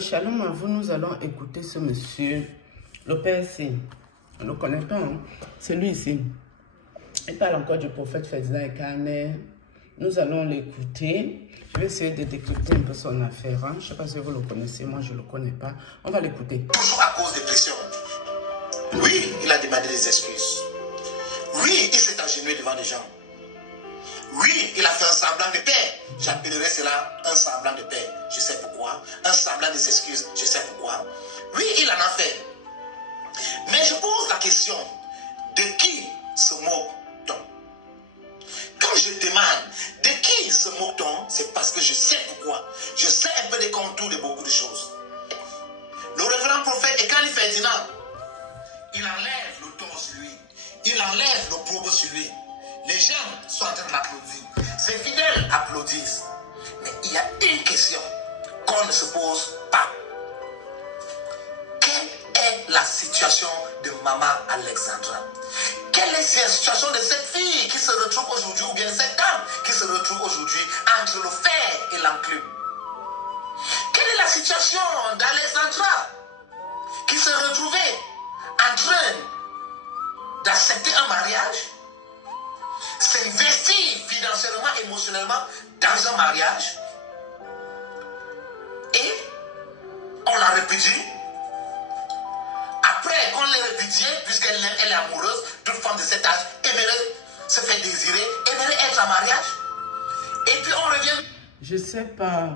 Shalom, vous, nous allons écouter ce monsieur, le père ici. On ne le connaît pas, hein? C'est lui ici. Il parle encore du prophète Ferdinand Ekane. Nous allons l'écouter. Je vais essayer de décrypter un peu son affaire. Hein? Je ne sais pas si vous le connaissez, moi je ne le connais pas. On va l'écouter. Toujours à cause des pressions. Oui, il a demandé des excuses. Oui, il s'est agenouillé devant les gens. Oui, il a fait un semblant de paix. J'appellerais cela un semblant de paix. Je sais pourquoi. Un semblant des excuses. Je sais pourquoi. Oui, il en a fait. Mais je pose la question, de qui se moque-t-on? Quand je demande de qui se moque-t-on, c'est parce que je sais pourquoi. Je sais un peu des contours de beaucoup de choses. Le révérend prophète Ekane Ferdinand, il enlève le tort sur lui. Il enlève le propos sur lui. Les gens sont en train de l'applaudir. Ses fidèles applaudissent. Mais il y a une question qu'on ne se pose pas. Quelle est la situation de Maman Alexandra? Quelle est la situation de cette fille qui se retrouve aujourd'hui, ou bien cette dame qui se retrouve aujourd'hui entre le fer et l'enclume? Quelle est la situation d'Alexandra qui se retrouvait en train d'accepter un mariage, s'investir financièrement, émotionnellement dans un mariage, et on la répudie? Après qu'on l'ait répudiée, puisqu'elle est amoureuse, toute femme de cet âge aimerait se faire désirer, aimerait être en mariage, et puis on revient. Je ne sais pas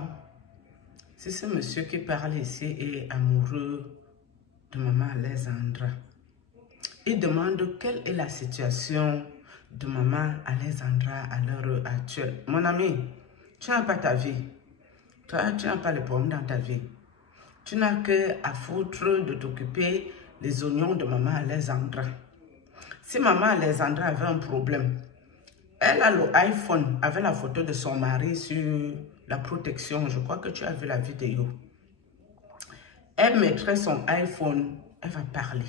si ce monsieur qui parle ici est amoureux de Maman Alexandra. Il demande quelle est la situation de Maman Alexandra à l'heure actuelle. Mon ami, tu n'as pas ta vie. Toi, tu n'as pas les problèmes dans ta vie. Tu n'as qu'à foutre de t'occuper des oignons de Maman Alexandra. Si Maman Alexandra avait un problème, elle a le iPhone avec la photo de son mari sur la protection. Je crois que tu as vu la vidéo. Elle mettrait son iPhone, elle va parler.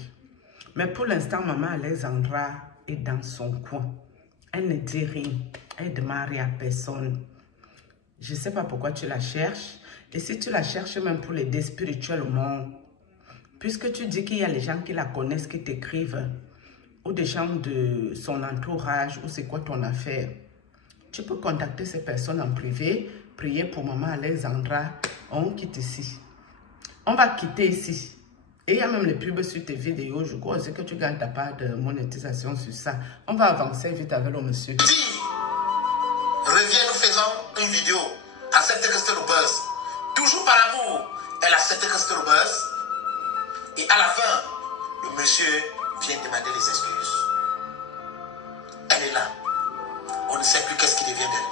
Mais pour l'instant, Maman Alexandra est dans son coin. Elle ne dit rien. Elle ne demande rien à personne. Je ne sais pas pourquoi tu la cherches. Et si tu la cherches même pour l'aider spirituellement, puisque tu dis qu'il y a les gens qui la connaissent, qui t'écrivent, ou des gens de son entourage, ou c'est quoi ton affaire, tu peux contacter ces personnes en privé, prier pour Maman Alexandra. On quitte ici. On va quitter ici. Et il y a même les pubs sur tes vidéos. Je crois aussi que tu gagnes ta part de monétisation sur ça. On va avancer vite avec le monsieur. Reviens, nous faisons une vidéo. Accepte que c'est le buzz. Toujours par amour, elle accepte que c'est le buzz. Et à la fin, le monsieur vient demander les excuses. Elle est là. On ne sait plus qu'est-ce qui devient d'elle.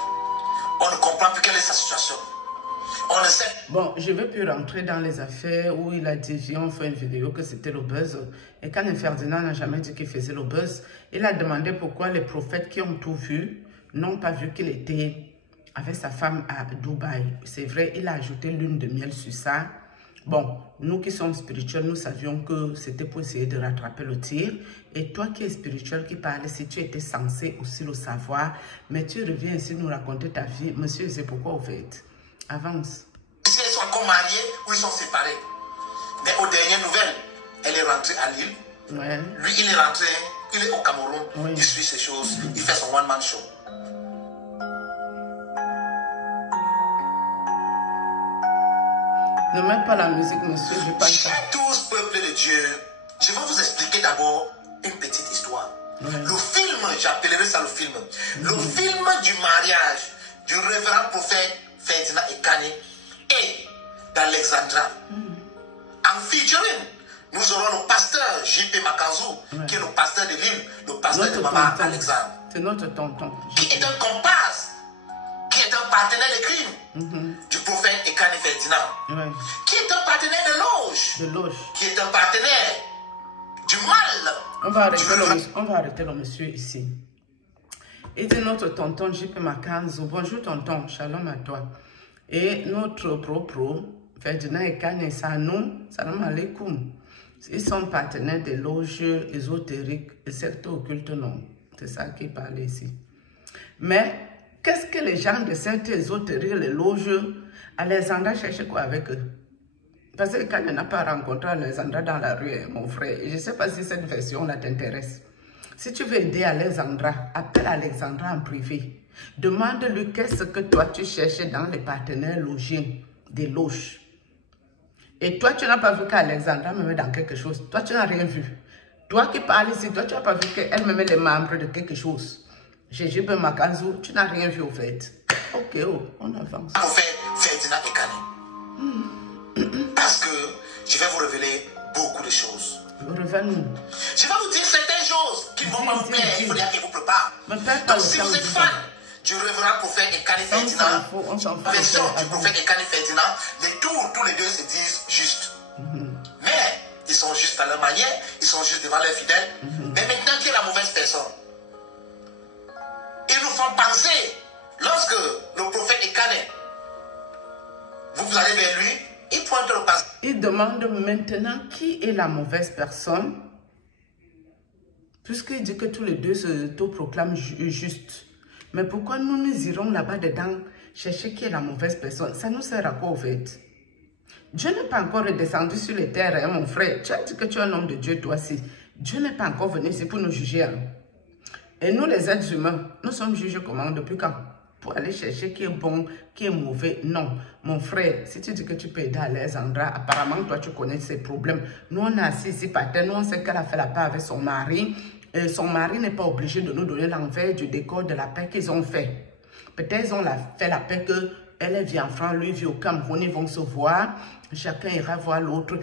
On ne comprend plus quelle est sa situation. On ne sait. Bon, je ne vais plus rentrer dans les affaires où il a dit, viens, on fait une vidéo que c'était le buzz. Et quand Ferdinand n'a jamais dit qu'il faisait le buzz, il a demandé pourquoi les prophètes qui ont tout vu n'ont pas vu qu'il était avec sa femme à Dubaï. C'est vrai, il a ajouté lune de miel sur ça. Bon, nous qui sommes spirituels, nous savions que c'était pour essayer de rattraper le tir. Et toi qui es spirituel, qui parles, si tu étais censé aussi le savoir, mais tu reviens ici nous raconter ta vie. Monsieur, c'est pourquoi vous faites. Avance. Si ils sont encore mariés ou ils sont séparés. Mais aux dernières nouvelles, elle est rentrée à Lille. Ouais. Lui, il est rentré, il est au Cameroun. Oui. Il suit ces choses. Il fait son one-man show. Ne mets pas la musique, monsieur. Je parle Chers pas. tous peuples de Dieu, je vais vous expliquer d'abord une petite histoire. Ouais. Le film, j'appellerai ça le film. Le film du mariage du révérend prophète Ferdinand Ekane et d'Alexandra. En featuring, nous aurons le pasteur J.P. Makanzou, qui est le pasteur de Lille, le pasteur de Maman Alexandra. C'est notre tonton. Qui est un comparse, qui est un partenaire de crime du prophète Ekane Ferdinand. Ouais. Qui est un partenaire de loge. De loge. Qui est un partenaire du mal. On va arrêter le monsieur ici. Il dit notre tonton J.P. Makanzou. Bonjour tonton, shalom à toi. Et notre propre Ferdinand Ekane, salam alaikum. Ils sont partenaires des loges ésotériques et sectes occultes, non. C'est ça qui parle ici. Mais qu'est-ce que les gens de sectes ésotériques, les loges, Alexandra cherche quoi avec eux? Parce que quand il n'a pas rencontré Alexandra dans la rue, mon frère, je ne sais pas si cette version-là t'intéresse. Si tu veux aider Alexandra, appelle Alexandra en privé. Demande-lui qu'est-ce que toi tu cherchais dans les partenaires logés, des loges. Et toi, tu n'as pas vu qu'Alexandra me met dans quelque chose. Toi, tu n'as rien vu. Toi qui parles ici, toi, tu n'as pas vu qu'elle me met les membres de quelque chose. Jejebe Makanzou, tu n'as rien vu au fait. Ok, oh, on avance. Pour faire Ferdinand et Kani. Parce que je vais vous révéler beaucoup de choses. Révèle-nous. Je vais vous dire certaines choses qui ne vont pas vous plaire. Il faut dire qu'il vous prépare. Donc si vous êtes fan du révérend prophète Ekani Ferdinand, version du prophète Ekani Ferdinand, tous les deux se disent juste. Mais ils sont justes à leur manière, ils sont justes devant leurs fidèles. Mais maintenant, qui est la mauvaise personne? Ils nous font penser, lorsque le prophète Ekani, vous allez vers lui, il pointe le passé. Il demande maintenant qui est la mauvaise personne, puisqu'il dit que tous les deux se proclament justes. Mais pourquoi nous irons là-bas dedans chercher qui est la mauvaise personne? Ça nous sert à quoi au fait? Dieu n'est pas encore redescendu sur les terres, hein, mon frère. Tu as dit que tu es un homme de Dieu, toi aussi. Dieu n'est pas encore venu ici pour nous juger. Hein. Et nous, les êtres humains, nous sommes jugés comment? Depuis quand? Pour aller chercher qui est bon, qui est mauvais. Non, mon frère, si tu dis que tu peux aider Alexandra, apparemment, toi, tu connais ses problèmes. Nous, on est assis ici par terre, nous, on sait qu'elle a fait la paix avec son mari. Et son mari n'est pas obligé de nous donner l'envers du décor de la paix qu'ils ont fait. Peut-être qu'ils ont fait la paix qu'elle vit en France, lui vit au Cameroun, ils vont se voir. Chacun ira voir l'autre.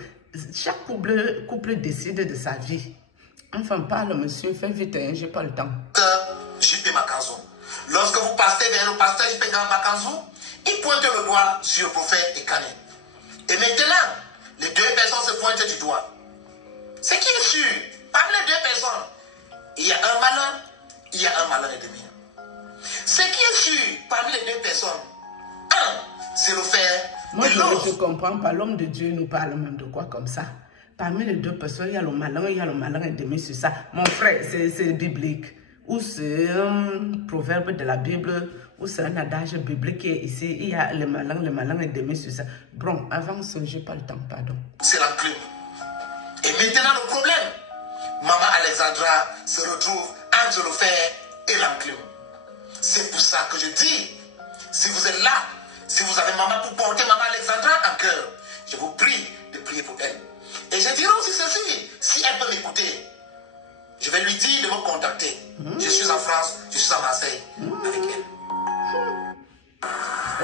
Chaque couple décide de sa vie. Enfin, parle, monsieur, fais vite, hein, j'ai pas le temps. JP Makanzou. Lorsque vous passez vers le pasteur JP Makanzou, il pointe le doigt sur le prophète Ekani. Et maintenant, les deux personnes se pointent du doigt. Ce qui est sûr, parmi les deux personnes, il y a un malin, il y a un malin et demi. Ce qui est sûr, parmi les deux personnes, un, c'est le frère. Moi, je ne comprends pas. L'homme de Dieu nous parle même de quoi comme ça? Parmi les deux personnes, il y a le malin et demi sur ça. Mon frère, c'est biblique. Ou c'est un proverbe de la Bible, ou c'est un adage biblique qui est ici. Il y a le malin et demi sur ça. Bon, avance, je n'ai pas le temps, pardon. C'est l'enclume. Et maintenant, le problème, maman Alexandra se retrouve entre le fer et l'enclume. C'est pour ça que je dis, si vous êtes là, si vous avez maman pour porter maman Alexandra en cœur, je vous prie de prier pour elle. Et je dirais aussi ceci, si elle peut m'écouter, je vais lui dire de me contacter. Je suis en France, je suis à Marseille avec elle.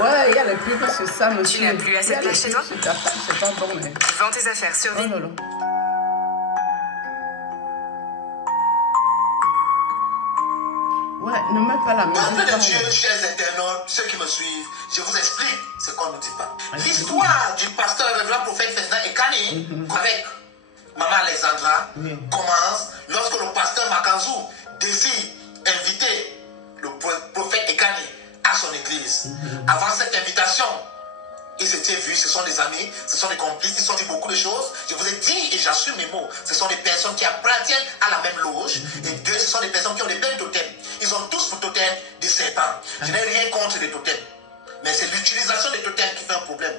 Ouais, il y a les pubs sur ça, monsieur. Tu n'as plus assez de place chez toi? C'est pas bon, mais... Vends tes affaires, survie. Oh là là. Ouais, ne mets pas la musique. Peuple de Dieu, chers internautes, ceux qui me suivent, je vous explique ce qu'on ne dit pas. L'histoire du pasteur révérend prophète Ferdinand Ekani avec maman Alexandra commence lorsque le pasteur Makanzou décide d'inviter le prophète Ekani à son église. Avant cette invitation, ils s'étaient vus, ce sont des amis, ce sont des complices, ils se sont dit beaucoup de choses. Je vous ai dit, et j'assume mes mots, ce sont des personnes qui appartiennent à la même loge. Et deux, ce sont des personnes qui ont les mêmes totems. Ils ont tous le totem des serpents. Je n'ai rien contre les totems. Mais c'est l'utilisation des totems qui fait un problème.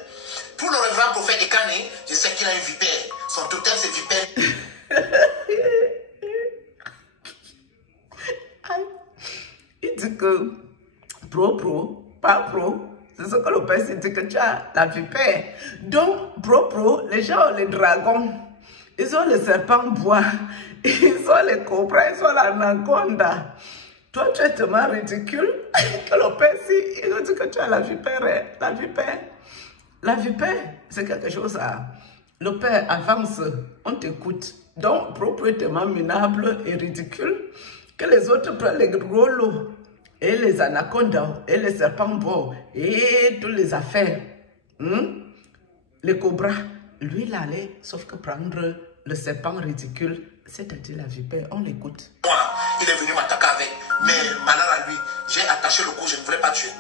Pour le révérend prophète Ekani, je sais qu'il a une vipère. Son totem, c'est vipère. Il dit que pas pro. C'est ce que le père dit que tu as la vipère. Donc, les gens ont les dragons. Ils ont les serpents bois. Ils ont les cobras. Ils ont l'anaconda. Toi, tu es tellement ridicule que le père, il nous dit que tu as la vipère. La vipère, c'est quelque chose à... Le père avance, on t'écoute. Donc, propre est tellement minable et ridicule que les autres prennent les gros lots et les anacondas et les serpents bois et toutes les affaires. Les cobras. Lui, il allait, sauf que prendre le serpent ridicule, c'est-à-dire la vipère, on l'écoute. Il est venu m'attaquer avec, mais malheur à lui, j'ai attaché le cou, je ne voulais pas tuer.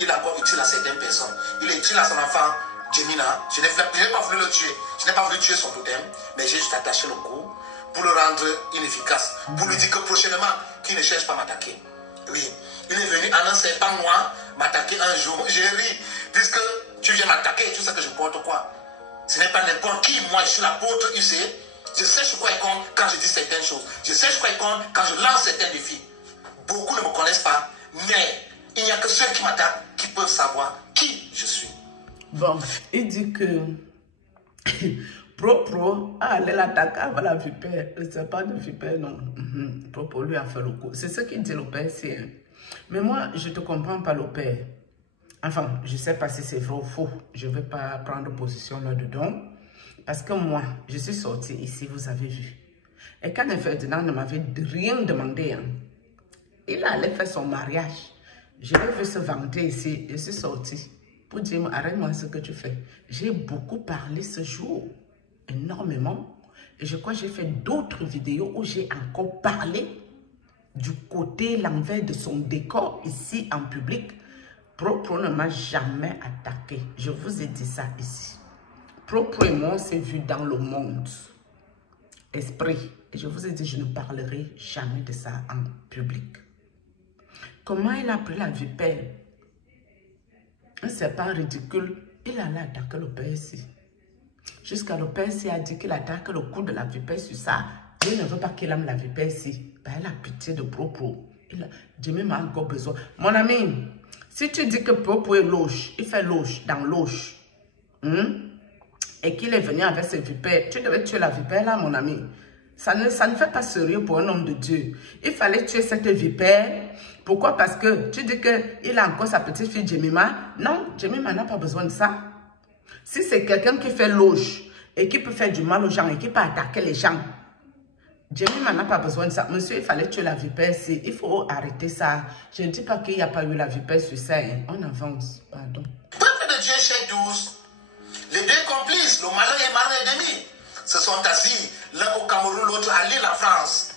Il a encore utile à certaines personnes. Il est utile à son enfant, Jemina. Je n'ai pas voulu le tuer. Je n'ai pas voulu tuer son totem, mais j'ai juste attaché le cou pour le rendre inefficace. Pour lui dire que prochainement, qu'il ne cherche pas à m'attaquer. Oui, il est venu en un serpent noir m'attaquer un jour. J'ai ri, puisque tu viens m'attaquer, tu sais que je porte quoi? Ce n'est pas n'importe qui. Moi, je suis l'apôtre UC. Je sais sur quoi il compte quand je dis certaines choses. Je sais sur quoi il compte quand je lance certains défis. Beaucoup ne me connaissent pas, mais il n'y a que ceux qui m'attaquent qui peuvent savoir qui je suis. Bon, il dit que Pro, allez l'attaquer avant la vipère. C'est pas de vipère, non. Pro lui a fait le coup. C'est ce qu'il dit le père, c'est. Hein. Mais moi, je ne te comprends pas le père. Enfin, je ne sais pas si c'est vrai ou faux. Je ne vais pas prendre position là-dedans. Parce que moi, je suis sortie ici, vous avez vu. Et quand Ferdinand ne m'avait rien demandé, hein, il allait faire son mariage. Je l'ai vu se vanter ici. Je suis sortie pour dire, arrête-moi ce que tu fais. J'ai beaucoup parlé ce jour. Énormément. Et je crois que j'ai fait d'autres vidéos où j'ai encore parlé du côté, l'envers de son décor ici en public. Pro ne m'a jamais attaqué. Je vous ai dit ça ici. Pro et moi, on s'est vu dans le monde. Esprit. Et je vous ai dit, je ne parlerai jamais de ça en public. Comment il a pris la vipère? C'est pas ridicule. Il allait attaquer le père ici. Jusqu'à le père ici a dit qu'il attaque le coup de la vipère sur ça. Il ne veut pas qu'il aime la vipère ici. Ben, il a pitié de Pro. Jimmy m'a encore besoin. Mon ami, si tu dis que Pro est louche, il fait louche dans louche, et qu'il est venu avec ses vipères, tu devais tuer la vipère là, mon ami. Ça ne fait pas sérieux pour un homme de Dieu. Il fallait tuer cette vipère. Pourquoi? Parce que tu dis qu'il a encore sa petite fille Jemima. Non, Jemima n'a pas besoin de ça. Si c'est quelqu'un qui fait louche et qui peut faire du mal aux gens et qui peut attaquer les gens, Jemima n'a pas besoin de ça. Monsieur, il fallait tuer la vipère. Il faut arrêter ça. Je ne dis pas qu'il n'y a pas eu la vipère sur ça. Hein. On avance. Pardon. Peuple de Dieu, chef 12, les deux complices, le malin et malin ennemi, se sont assis, l'un au Cameroun, l'autre à Lille, en France.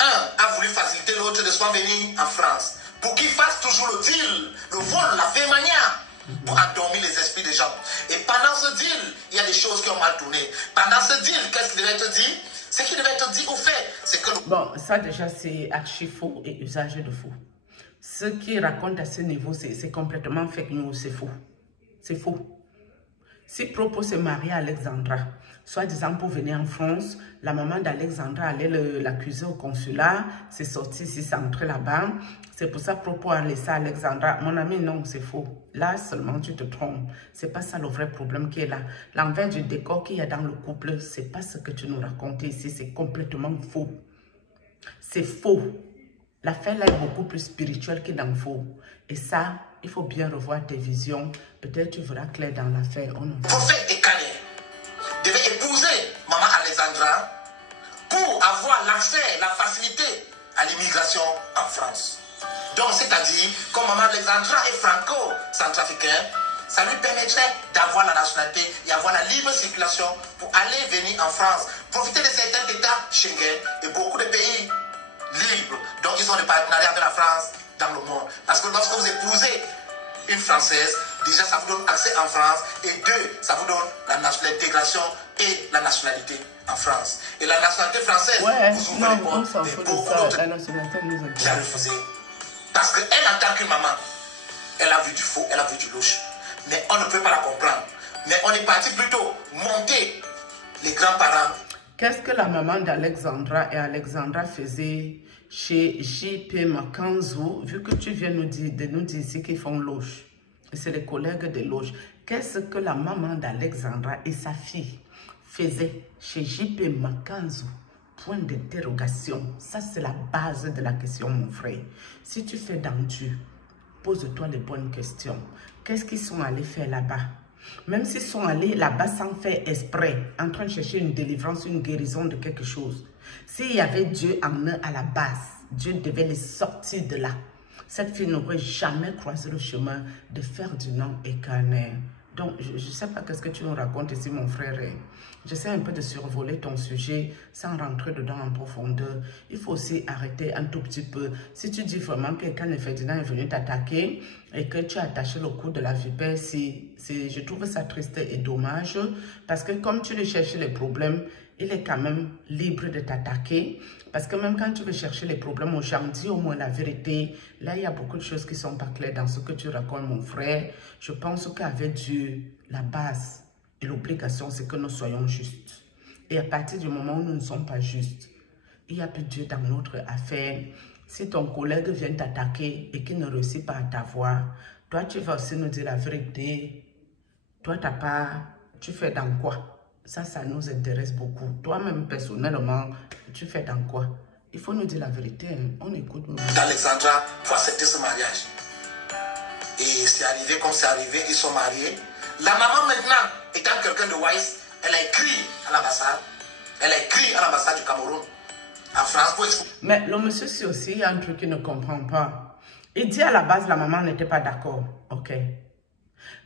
Un a voulu faciliter l'autre de s'en venir en France pour qu'il fasse toujours le deal, le vol, la fait manière, pour endormir les esprits des gens. Et pendant ce deal, il y a des choses qui ont mal tourné. Pendant ce deal, qu'est-ce qui devait être dit? Ce qui devait être dit au fait, c'est que... Bon, ça déjà, c'est archi faux et usage de faux. Ce qui raconte à ce niveau, c'est complètement fake news, c'est faux. C'est faux. Si Pro s'est marié à Alexandra, soit disant pour venir en France, la maman d'Alexandra allait l'accuser au consulat, c'est sorti ici, c'est entré là-bas. C'est pour ça que Pro a laissé Alexandra. Mon ami, non, c'est faux. Là seulement, tu te trompes. C'est pas ça le vrai problème qui est là. L'envers du décor qu'il y a dans le couple, c'est pas ce que tu nous racontes ici. C'est complètement faux. C'est faux. L'affaire là est beaucoup plus spirituelle que dans le faux. Et ça, il faut bien revoir tes visions. Peut-être tu verras clair dans l'affaire. Le prophète Ekane devait épouser maman Alexandra pour avoir l'accès, la facilité à l'immigration en France. Donc, c'est-à-dire, comme maman Alexandra est franco-centrafricain, ça lui permettrait d'avoir la nationalité et avoir la libre circulation pour aller venir en France, profiter de certains États Schengen et beaucoup de pays libres. Donc, ils ont des partenariats avec la France dans le monde. Parce que lorsque vous épousez une Française, déjà, ça vous donne accès en France. Et deux, ça vous donne l'intégration et la nationalité en France. Et la nationalité française, vous ouvrez les portes de beaucoup d'autres qui a refusé. Parce qu'elle, en tant qu'une maman, elle a vu du faux, elle a vu du louche. Mais on ne peut pas la comprendre. Mais on est parti plutôt monter les grands-parents. Qu'est-ce que la maman d'Alexandra et Alexandra faisaient chez JP Makanzou, vu que tu viens de nous dire ici qu'ils font loge? C'est les collègues de loge. Qu'est-ce que la maman d'Alexandra et sa fille faisaient chez JP Makanzou? Point d'interrogation. Ça, c'est la base de la question, mon frère. Si tu fais dans Dieu, pose-toi les bonnes questions. Qu'est-ce qu'ils sont allés faire là-bas? Même s'ils sont allés là-bas sans faire exprès, en train de chercher une délivrance, une guérison de quelque chose. S'il y avait Dieu en eux à la base, Dieu devait les sortir de là. Cette fille n'aurait jamais croisé le chemin de Ferdinand et Canet. Donc, je ne sais pas qu'est-ce que tu nous racontes ici, mon frère. J'essaie un peu de survoler ton sujet sans rentrer dedans en profondeur. Il faut aussi arrêter un tout petit peu. Si tu dis vraiment que quand Ferdinand est venu t'attaquer et que tu as attaché le cou de la vipère, je trouve ça triste et dommage. Parce que comme tu lui cherches les problèmes, il est quand même libre de t'attaquer. Parce que même quand tu veux chercher les problèmes aux gens, dis au moins la vérité. Là, il y a beaucoup de choses qui ne sont pas claires dans ce que tu racontes, mon frère. Je pense qu'avec Dieu, la base Et l'obligation, c'est que nous soyons justes. Et à partir du moment où nous ne sommes pas justes, il n'y a plus Dieu dans notre affaire. Si ton collègue vient t'attaquer et qu'il ne réussit pas à t'avoir, toi, tu vas aussi nous dire la vérité. Toi, tu fais dans quoi? Ça nous intéresse beaucoup. Toi-même, personnellement, tu fais dans quoi? Il faut nous dire la vérité. Hein. On écoute. D'Alexandra pour accepter ce mariage. Et c'est arrivé comme c'est arrivé. Ils sont mariés. La maman, maintenant, étant quelqu'un de wise, elle a écrit à l'ambassade. Elle a écrit à l'ambassade du Cameroun. En France pour expliquer. Mais le monsieur, c'est aussi un truc qu'il ne comprend pas. Il dit à la base, la maman n'était pas d'accord. Ok.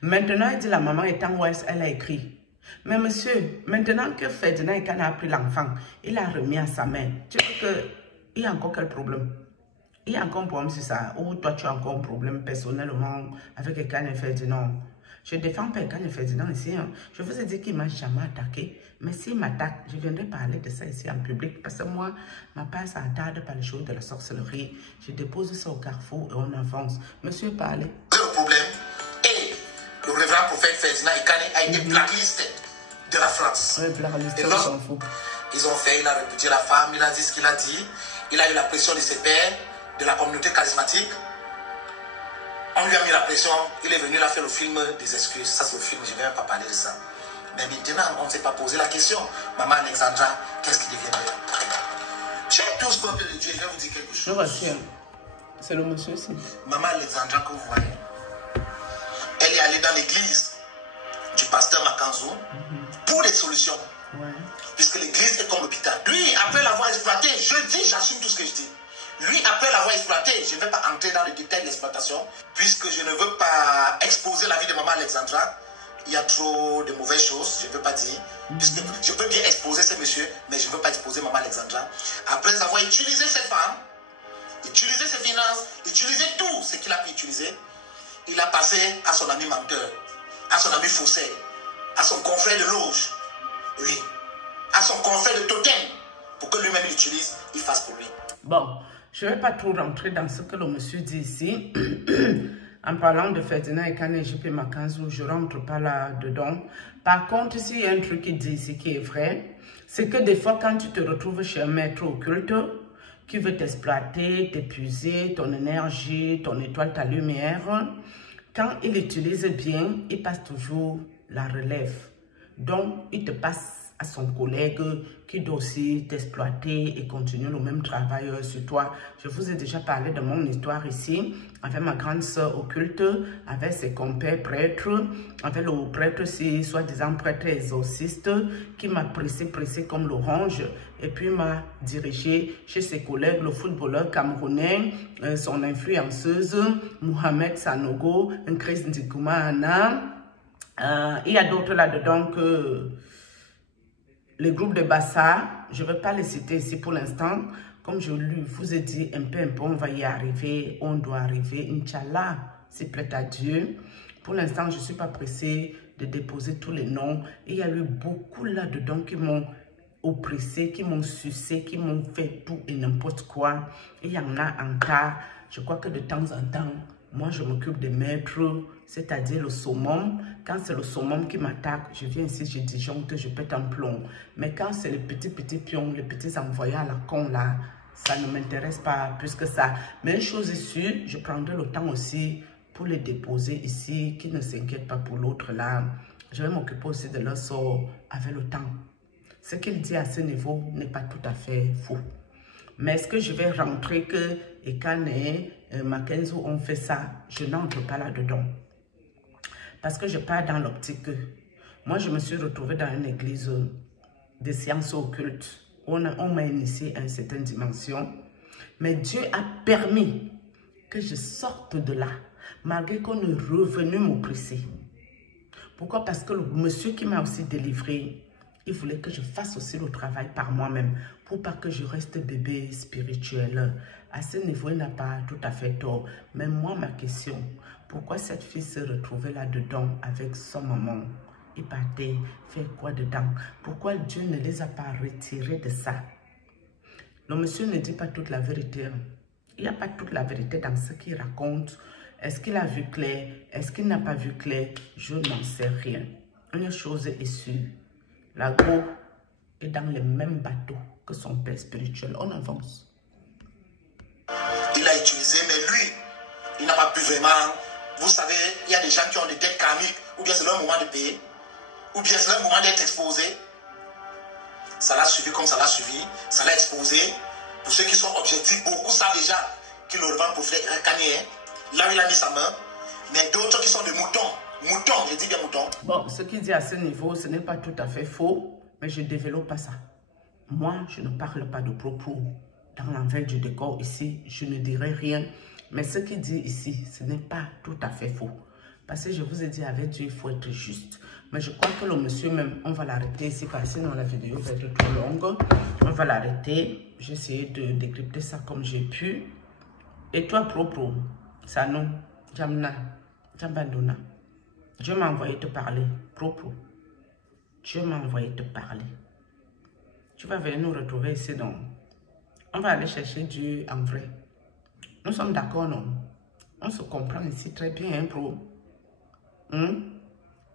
Maintenant, il dit la maman étant wise, elle a écrit. Mais monsieur, maintenant que Ferdinand a pris l'enfant, il a remis à sa mère. Tu vois qu'il y a encore quel problème? Il y a encore un problème sur ça. Ou toi, tu as encore un problème personnellement avec Ekane et Ferdinand. Je défends pas Ekane et Ferdinand ici. Hein. Je vous ai dit qu'il ne m'a jamais attaqué. Mais s'il m'attaque, je viendrai parler de ça ici en public. Parce que moi, ma part, ça attarde par les choses de la sorcellerie. Je dépose ça au carrefour et on avance. Monsieur, parlez. Le problème. Et le révérend prophète Ferdinand Ekane a été blacklisté de la France. Ouais, blacklisté, on s'en fout. Ils ont fait, il a répudié la femme, il a dit ce qu'il a dit. Il a eu la pression de ses pairs, de la communauté charismatique. On lui a mis la pression, il est venu, il a fait le film des excuses. Ça, c'est le film, je ne vais même pas parler de ça. Mais maintenant, on ne s'est pas posé la question. Maman Alexandra, qu'est-ce qui devient d'elle? Chers tous peuple de Dieu, je vais vous dire quelque chose. C'est le monsieur aussi. Maman Alexandra que vous voyez, elle est allée dans l'église du pasteur Makanzo pour des solutions. Ouais. Puisque l'église est comme l'hôpital. Lui, après l'avoir exploité, j'assume tout ce que je dis. Lui, après l'avoir exploité, je ne vais pas entrer dans le détail de l'exploitation, puisque je ne veux pas exposer la vie de maman Alexandra. Il y a trop de mauvaises choses, je ne veux pas dire. Puisque je peux bien exposer ce monsieur, mais je ne veux pas exposer maman Alexandra. Après avoir utilisé cette femme, utilisé ses finances, utilisé tout ce qu'il a pu utiliser, il a passé à son ami menteur, à son ami faussaire, à son confrère de loge, oui, à son confrère de totem, pour que lui-même l'utilise, il fasse pour lui. Bon, je ne vais pas trop rentrer dans ce que le monsieur dit ici. En parlant de Ferdinand Ekane et JP Makanzo, je ne rentre pas là-dedans. Par contre, s'il y a un truc qui dit ici qui est vrai, c'est que des fois, quand tu te retrouves chez un maître occulte qui veut t'exploiter, t'épuiser, ton énergie, ton étoile, ta lumière, quand il utilise bien, il passe toujours la relève. Donc, il te passe à son collègue qui doit aussi t'exploiter et continuer le même travail sur toi. Je vous ai déjà parlé de mon histoire ici, avec ma grande sœur occulte, avec ses compères prêtres, avec le prêtre aussi, soi-disant prêtre exorciste, qui m'a pressé comme l'orange, et puis m'a dirigé chez ses collègues, le footballeur camerounais, son influenceuse, Mohamed Sanogo, Chris Ndikoumana. Il y a d'autres là-dedans que... Les groupes de Bassa, je ne vais pas les citer ici pour l'instant. Comme je vous ai dit, un peu, on va y arriver. On doit arriver, Inch'Allah, s'il plaît à Dieu. Pour l'instant, je ne suis pas pressée de déposer tous les noms. Et il y a eu beaucoup là-dedans qui m'ont oppressé, qui m'ont sucé, qui m'ont fait tout et n'importe quoi. Et il y en a un tas. Je crois que de temps en temps, moi, je m'occupe des maîtres, c'est-à-dire le summum. Quand c'est le summum qui m'attaque, je viens ici, je disjoncte, je pète un plomb. Mais quand c'est les petits pions, les petits envoyés à la con, là, ça ne m'intéresse pas plus que ça. Mais une chose est sûre, je prendrai le temps aussi pour les déposer ici, qui ne s'inquiètent pas pour l'autre, là. Je vais m'occuper aussi de leur sort avec le temps. Ce qu'il dit à ce niveau n'est pas tout à fait faux. Mais est-ce que je vais rentrer que Ekane et Makanzo ont fait ça? Je n'entre pas là-dedans. Parce que je pars dans l'optique. Moi, je me suis retrouvée dans une église de sciences occultes. On m'a initié à une certaine dimension. Mais Dieu a permis que je sorte de là, malgré qu'on est revenu m'oppresser. Pourquoi? Parce que le monsieur qui m'a aussi délivré, il voulait que je fasse aussi le travail par moi-même, pour pas que je reste bébé spirituel. À ce niveau, il n'a pas tout à fait tort. Mais moi, ma question, pourquoi cette fille se retrouvait là-dedans avec son maman? Il partait faire quoi dedans? Pourquoi Dieu ne les a pas retirés de ça? Le monsieur ne dit pas toute la vérité. Il n'y a pas toute la vérité dans ce qu'il raconte. Est-ce qu'il a vu clair? Est-ce qu'il n'a pas vu clair? Je n'en sais rien. une chose est sûre. La go est dans le même bateau que son père spirituel. On avance. Il a utilisé, mais lui, il n'a pas pu vraiment. Vous savez, il y a des gens qui ont des dettes karmiques, ou bien c'est leur moment de payer, ou bien c'est leur moment d'être exposé. Ça l'a suivi comme ça l'a suivi, ça l'a exposé. Pour ceux qui sont objectifs, beaucoup savent déjà qu'il le revend pour faire gagner. Là où il a mis sa main. Mais d'autres qui sont des moutons. Moutons, je dis bien moutons. Bon, ce qu'il dit à ce niveau, ce n'est pas tout à fait faux, mais je ne développe pas ça. Moi, je ne parle pas de propos. Dans l'envers du décor ici, je ne dirai rien. Mais ce qu'il dit ici, ce n'est pas tout à fait faux. Parce que je vous ai dit, avec Dieu, il faut être juste. Mais je crois que le monsieur même, on va l'arrêter ici, parce que sinon la vidéo va être trop longue. On va l'arrêter. J'ai essayé de décrypter ça comme j'ai pu. Et toi, propos, ça non, Jamna, Jambandona. Dieu m'a envoyé te parler, propos. Dieu m'a envoyé te parler. Tu vas venir nous retrouver ici, donc. On va aller chercher Dieu en vrai. Nous sommes d'accord, non? On se comprend ici très bien, hein, pro.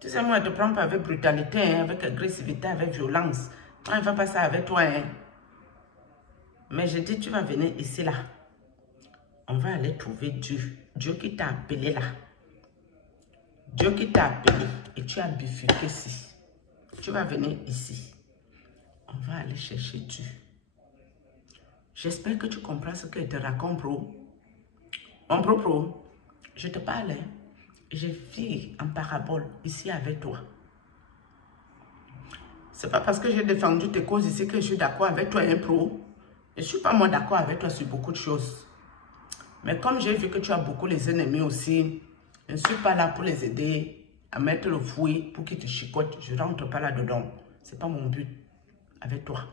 Tu sais, moi, je ne te prends pas avec brutalité, hein, avec agressivité, avec violence. Moi, je ne fais pas ça avec toi, hein. Mais je dis, tu vas venir ici, là. On va aller trouver Dieu. Dieu qui t'a appelé, là. Dieu qui t'a appelé. Et tu as bifurqué ici. Tu vas venir ici. On va aller chercher Dieu. J'espère que tu comprends ce que je te raconte, bro. Mon bro, je te parle, hein. Je vis en parabole ici avec toi. C'est pas parce que j'ai défendu tes causes ici que je suis d'accord avec toi, hein, pro. Je ne suis pas moi d'accord avec toi sur beaucoup de choses. Mais comme j'ai vu que tu as beaucoup les ennemis aussi, je ne suis pas là pour les aider à mettre le fouet pour qu'ils te chicotent. Je ne rentre pas là-dedans. Ce n'est pas mon but avec toi.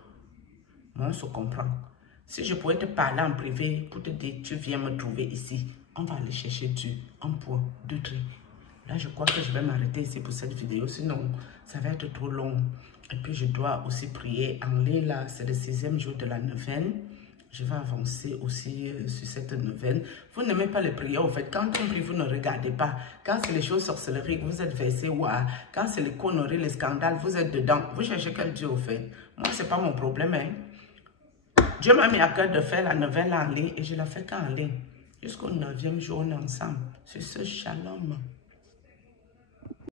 Mais on se comprend. Si je pourrais te parler en privé pour te dire, tu viens me trouver ici, on va aller chercher Dieu. Un point, deux traits. Là, je crois que je vais m'arrêter ici pour cette vidéo. Sinon, ça va être trop long. Et puis, je dois aussi prier en ligne. Là, c'est le 6e jour de la neuvaine. Je vais avancer aussi sur cette neuvaine. Vous n'aimez pas les prières, au fait. Quand on prie, vous ne regardez pas. Quand c'est les choses sorcelleries, vous êtes versé. Quand c'est les conneries, les scandales, vous êtes dedans. Vous cherchez quel Dieu, au fait. Moi, ce n'est pas mon problème, hein. Dieu m'a mis à cœur de faire la neuvaine en ligne et je la fais qu'en ligne. Jusqu'au 9e jour, on est ensemble. Sur ce, shalom.